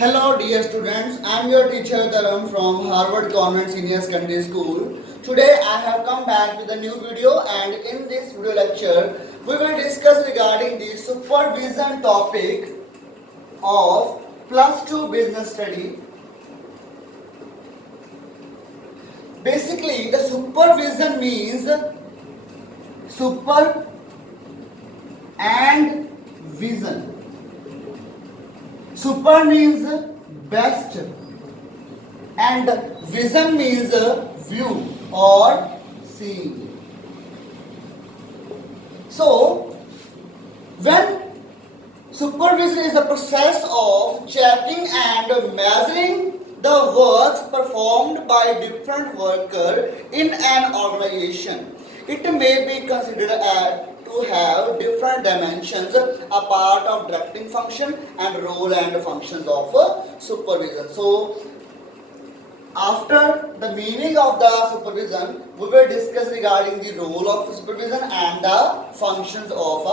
Hello dear students, I am your teacher Dharam from Harvard Convent Senior Secondary School. Today I have come back with a new video, and in this video lecture we will discuss regarding the supervision topic of plus 2 business study. Basically the supervision means super and vision. Super means best and vision means view or seeing. So when supervision is the process of checking and measuring the works performed by different workers in an organization. It may be considered to have different dimensions, a part of directing function and role and functions of supervision. So after the meaning of the supervision, we will discuss regarding the role of supervision and the functions of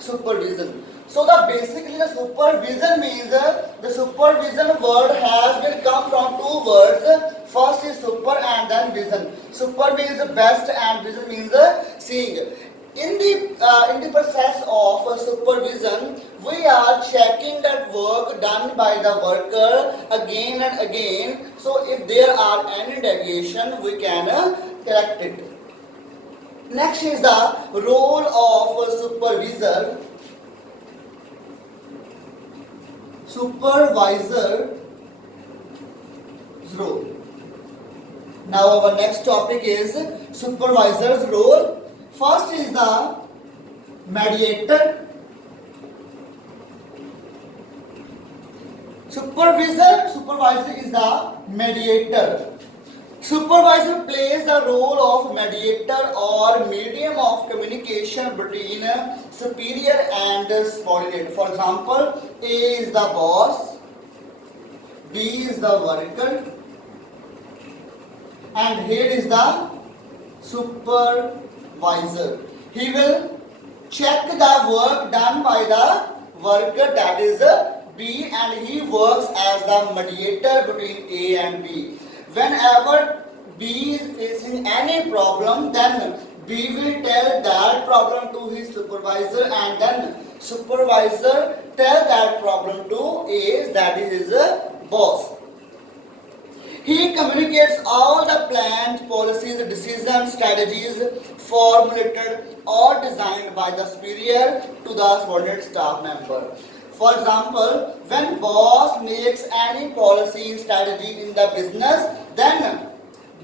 supervision. So basically the supervision means the supervision word will come from two words. First is super and then vision. Super means best and vision means seeing. In the process of supervision, we are checking that work done by the worker again and again. So if there are any deviation, we can correct it. Next is the role of supervisor. Supervisor's role. Now our next topic is supervisor's role. First is the mediator. Supervisor is the mediator. Supervisor plays the role of mediator or medium of communication between superior and subordinate. For example, A is the boss, B is the worker, and here is the supervisor. He will check the work done by the worker, that is B, and he works as the mediator between A and B. Whenever B is facing any problem, then B will tell that problem to his supervisor, and then supervisor tell that problem to A, that is his boss. He communicates all the plans, policies, decisions, strategies formulated or designed by the superior to the subordinate staff member. For example, when boss makes any policy strategy in the business, then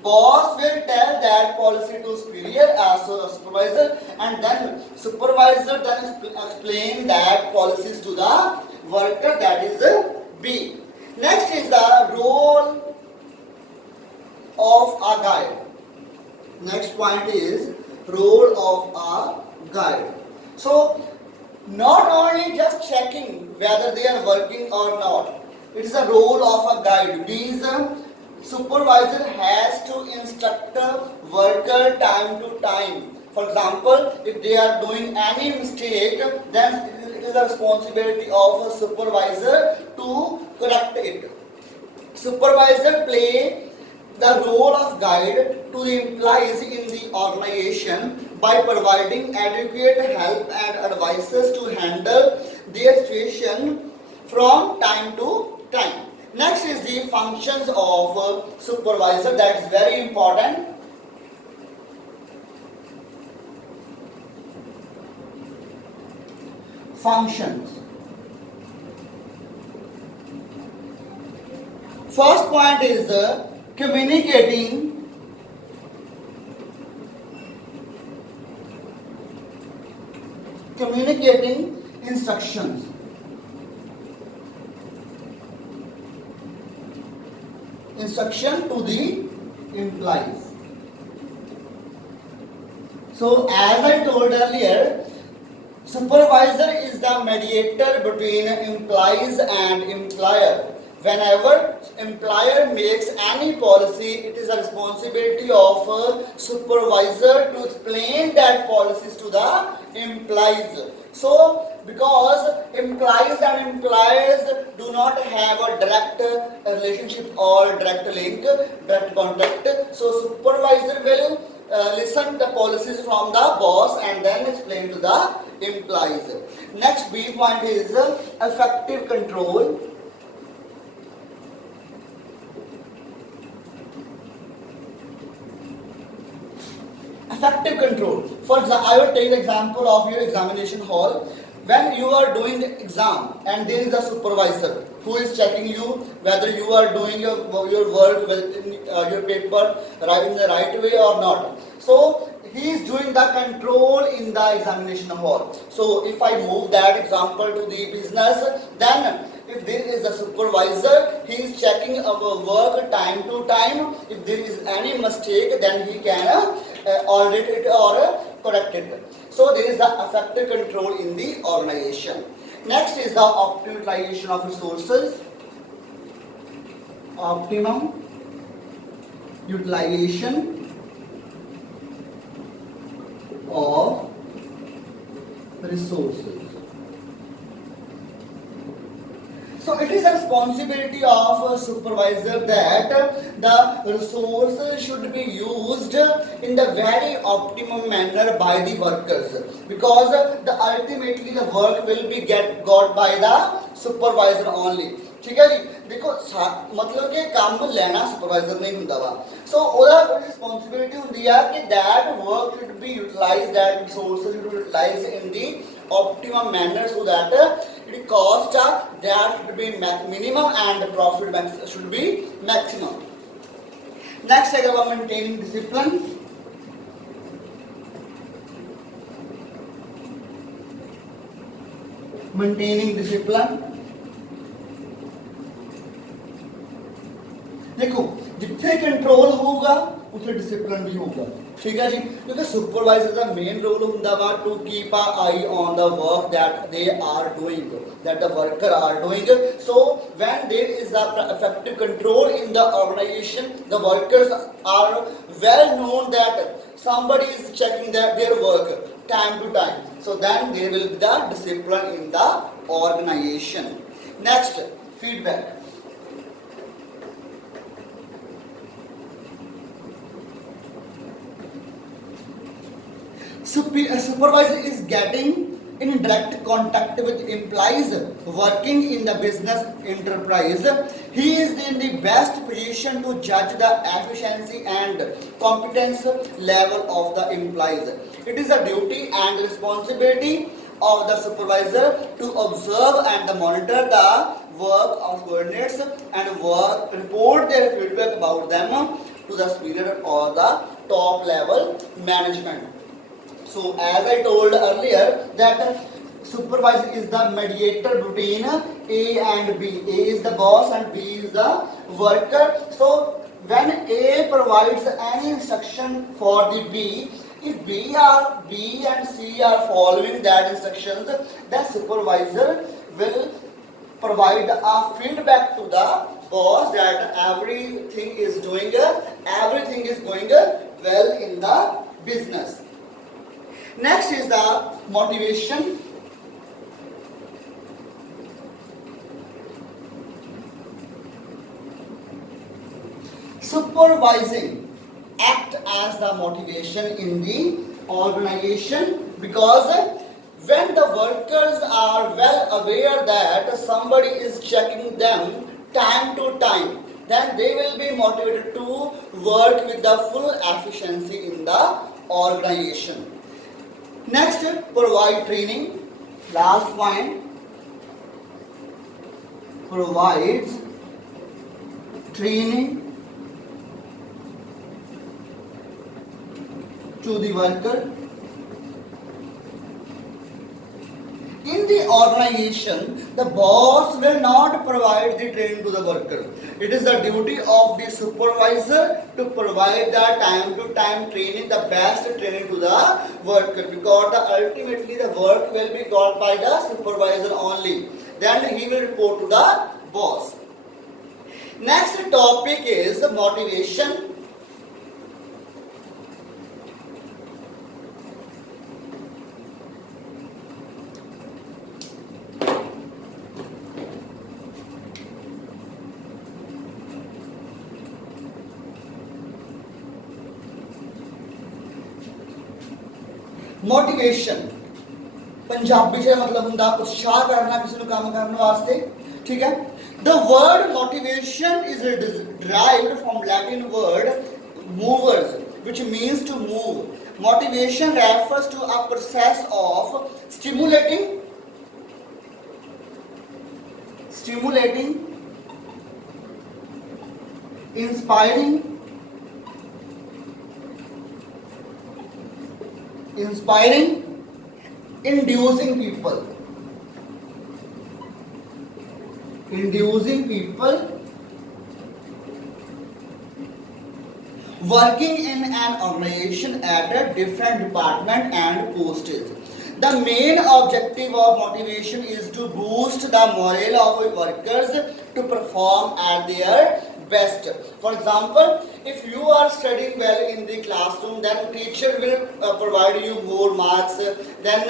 boss will tell that policy to superior as a supervisor, and then supervisor then explain that policies to the worker, that is B. Next is the role of a guide. Next point is role of a guide. So not only just checking whether they are working or not, it is a role of a guide. Means supervisor has to instruct the worker time to time. For example, if they are doing any mistake, then it is the responsibility of a supervisor to correct it. Supervisor play the role of guide to the employees in the organization by providing adequate help and advices to handle their situation from time to time. Next is the functions of supervisor, that is very important. Functions. First point is communicating instructions. Instruction to the employees. So as I told earlier, supervisor is the mediator between employees and employer. Whenever employer makes any policy, it is a responsibility of a supervisor to explain that policies to the employees. So because employees and employers do not have a direct relationship or direct link, direct contact. So supervisor will listen the policies from the boss and then explain to the employees. Next B point is effective control. Effective control. For example, I will take the example of your examination hall. When you are doing the exam and there is a supervisor who is checking you whether you are doing your work in your paper right in the right way or not. So he is doing the control in the examination hall. So if I move that example to the business, then if there is a supervisor, he is checking our work time to time. If there is any mistake, then he can audit it or correct it. So there is the effective control in the organization. Next is the optimal utilization of resources. Optimum utilization of resources. So it is a responsibility of a supervisor that the resources should be used in the very optimum manner by the workers, because ultimately the work will be got by the supervisor only. ठीक है जी, देखो मतलब कि काम लेना supervisor नहीं ਹੁੰਦਾ ਵਾ, सो ਉਹਦਾ रिस्पांसिबिलिटी ਹੁੰਦੀ ਆ कि that work should be utilized, that resources should be utilized in the optimum manner so that the cost that should be minimum and the profit should be maximum. Next है about maintaining discipline. Maintaining discipline. देखो जिथे control होगा उथे discipline भी होगा, ठीक है जी, क्योंकि सुपरवाइजर का मेन रोल होता वा to keep a eye on the work that they are doing, that the worker are doing. So when there is the effective control in the organisation, the workers are well known that somebody is checking their work time to time, so then there will be the discipline in the organization. Next, feedback. Supervisor is getting in direct contact with employees working in the business enterprise. He is in the best position to judge the efficiency and competence level of the employees. It is a duty and responsibility of the supervisor to observe and monitor the work of coordinates and report their feedback about them to the superior or the top level management. So as I told earlier that supervisor is the mediator between A and B. A is the boss and B is the worker. So when A provides any instruction for the B, if B and C are following that instructions, the supervisor will provide a feedback to the boss that everything is going well in the business. Next is the motivation. Supervising act as the motivation in the organization, because when the workers are well aware that somebody is checking them time to time, then they will be motivated to work with the full efficiency in the organization. Next, provide training. Last point, provides training to the worker. In the organization, the boss will not provide the training to the worker. It is the duty of the supervisor to provide the time to time training, the best training to the worker, because ultimately the work will be got by the supervisor only. Then he will report to the boss. Next topic is motivation. Motivation Punjabi च मतलब हुंदा उत्साह करना किसी को काम करने वास्ते, ठीक है। The word motivation is derived from Latin word movers which means to move. Motivation refers to a process of stimulating, inspiring, inducing people working in an organization at a different department and postage. The main objective of motivation is to boost the morale of workers to perform at their best. For example, if you are studying well in the classroom, then teacher will provide you more marks, then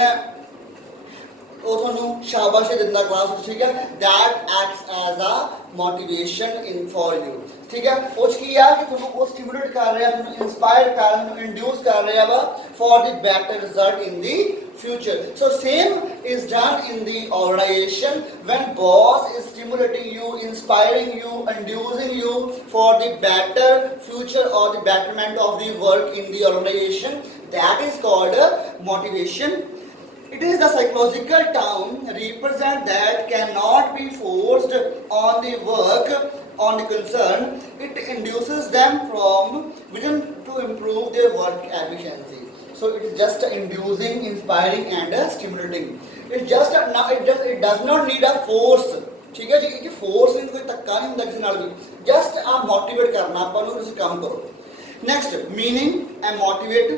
ਉਹ ਤੁਹਾਨੂੰ ਸ਼ਾਬਾਸ਼ ਦਿੰਦਾ class ਵਿੱਚ, ਠੀਕ ਹੈ। that acts as a motivation in for you, ਠੀਕ ਹੈ। ਉਹ 'ਚ ਕੀ ਆ ਕਿ ਤੁਹਾਨੂੰ ਉਹ ਸਟਿਮੂਲੇਟ ਕਰ ਰਿਹਾ, ਤੁਹਾਨੂੰ ਇਨਸਪਾਇਰ ਕਰ ਰਿਹਾ, ਤੁਹਾਨੂੰ ਇੰਡਿਊਸ ਕਰ ਰਿਹਾ ਵਾ for the better result in the future. So same is done in the organization when boss is stimulating you, inspiring you, inducing you for the better future or the betterment of the work in the organization. That is called motivation. It is the psychological term represent that cannot be forced on the work on the concern. It induces them from within to improve their work efficiency. So it is just inducing, inspiring and stimulating. It's just it does not need a force. ठीक है जी, कि force नहीं, कोई धक्का नहीं ਹੁੰਦਾ किसी नाल भी, just आ motivate करना ਆਪਾਂ ਨੂੰ, ਤੁਸੀਂ ਕੰਮ ਕਰੋ। Next, meaning and motivate,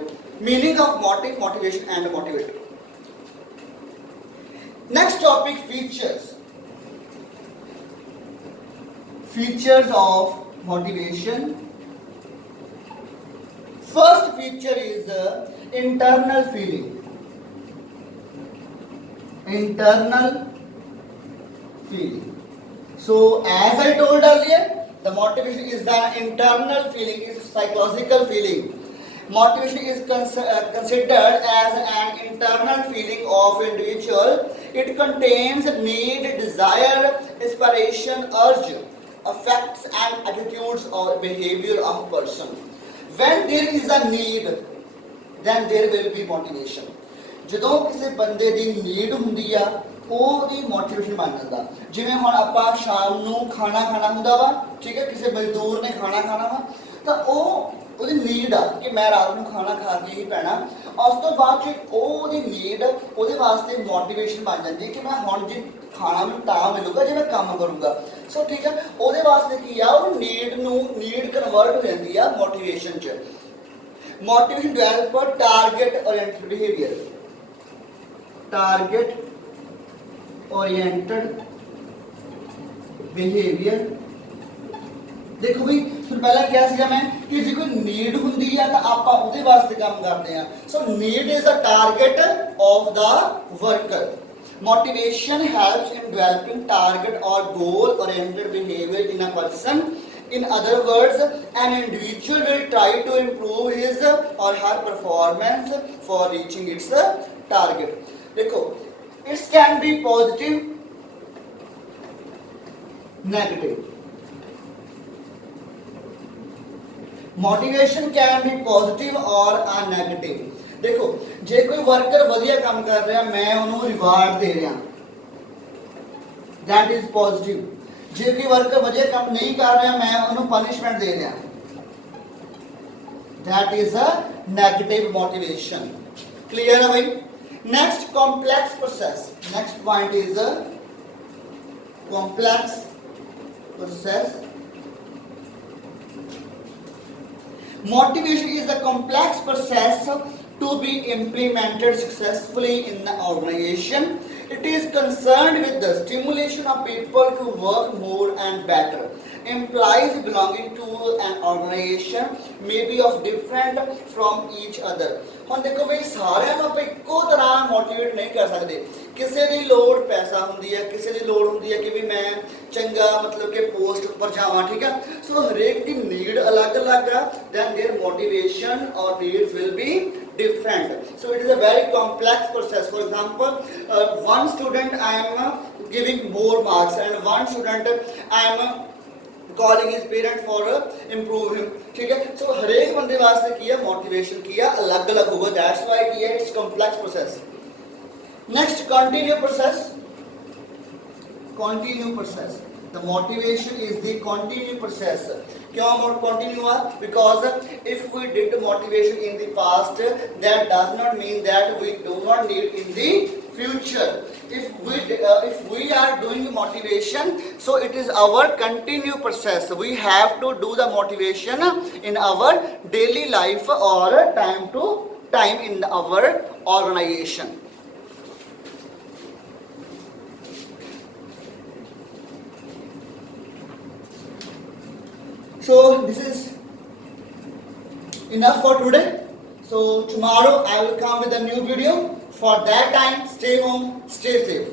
meaning of motivation and motivate. Next topic, features of motivation. First feature is internal feeling. So as I told earlier, the motivation is the internal feeling, is psychological feeling. Motivation is considered as an internal feeling of individual. It contains need, desire, inspiration, urge, affects and attitudes or behavior of person. When there is a need, then there will be motivation. ਜਦੋਂ ਕਿਸੇ ਬੰਦੇ ਦੀ need ਹੁੰਦੀ ਆ, ਉਹਦੀ motivation ਬਣ ਜਾਂਦਾ। ਜਿਵੇਂ ਹੁਣ ਆਪਾਂ ਸ਼ਾਮ ਨੂੰ ਖਾਣਾ ਖਾਣਾ ਹੁੰਦਾ ਵਾ, ਠੀਕ ਹੈ, ਕਿਸੇ ਮਜ਼ਦੂਰ ਨੇ ਖਾਣਾ ਖਾਣਾ ਵਾ, ਤਾਂ ਉਹਦੀ ਨੀਡ ਆ ਕਿ ਮੈਂ ਰਾਤ ਨੂੰ ਖਾਣਾ ਖਾ ਕੇ ਹੀ ਪੈਣਾ। ਉਸ ਤੋਂ ਬਾਅਦ ਜੇ ਉਹਦੀ ਨੀਡ ਉਹਦੇ ਵਾਸਤੇ ਮੋਟੀਵੇਸ਼ਨ ਬਣ ਜਾਂਦੀ ਹੈ ਕਿ ਮੈਂ ਹੁਣ ਜੇ ਖਾਣਾ ਮੈਨੂੰ ਤਾਂ ਮਿਲੂਗਾ ਜੇ ਮੈਂ ਕੰਮ ਕਰੂੰਗਾ। ਸੋ ਠੀਕ ਹੈ, ਉਹਦੇ ਵਾਸਤੇ ਕੀ ਆ, ਉਹ ਨੀਡ ਕਨਵਰਟ ਹੋ ਜਾਂਦੀ ਆ ਮੋਟੀਵੇਸ਼ਨ 'ਚ। Motivation develop target oriented behaviour. देखो भाई, फिर पहला क्या सीगा मैं कि जे कोई नीड हुंदी है तो आपां उहदे वास्ते काम करते हैं। So need is a target of the worker. Motivation helps in developing target or goal oriented behavior in a person. In other words, an individual will try to improve his or her performance for reaching its target. देखो, it can be positive, negative. Motivation can be positive or a negative. देखो, जे कोई worker वधिया काम कर रहा, मैं उन्होंने reward दे रहा, that is positive. जे कोई वर्कर वधिया काम नहीं कर रहा, मैं उन्होंने पनिशमेंट दे रहा, that is a negative motivation. Clear है भाई? Next, complex process. Next point is a complex process. Motivation is a complex process to be implemented successfully in the organization. It is concerned with the stimulation of people to work more and better. Employees belonging to an organization may be of different from each other. ਹੁਣ ਦੇਖੋ ਬਈ ਸਾਰਿਆਂ ਨੂੰ ਆਪਾਂ ਇੱਕੋ ਤਰ੍ਹਾਂ motivate ਨਹੀਂ ਕਰ ਸਕਦੇ। ਕਿਸੇ ਦੀ ਲੋੜ ਪੈਸਾ ਹੁੰਦੀ ਹੈ, ਕਿਸੇ ਦੀ ਲੋੜ ਹੁੰਦੀ ਹੈ ਕਿ ਵੀ ਮੈਂ ਚੰਗਾ ਮਤਲਬ ਕਿ ਪੋਸਟ ਉੱਪਰ ਜਾਵਾਂ, ਠੀਕ ਹੈ। ਸੋ ਹਰੇਕ ਦੀ ਨੀਡ ਅਲੱਗ-ਅਲੱਗ ਆ, then their motivation or need will be different. So it is a very complex process. For example, one student I am giving more marks and one student I am calling his parent for improve him, ठीक है। So हरेक बंदे वास्ते की है motivation की है अलग अलग होगा, that's why की है it's complex process. Next, continue process. Continue process, the motivation is the continue process. क्यों continue हुआ? Because if we did motivation in the past, that does not mean that we do not need in the future. If we are doing motivation, so it is our continue process. We have to do the motivation in our daily life or time to time in our organization. So this is enough for today. So tomorrow I will come with a new video. For that time, stay home, stay safe.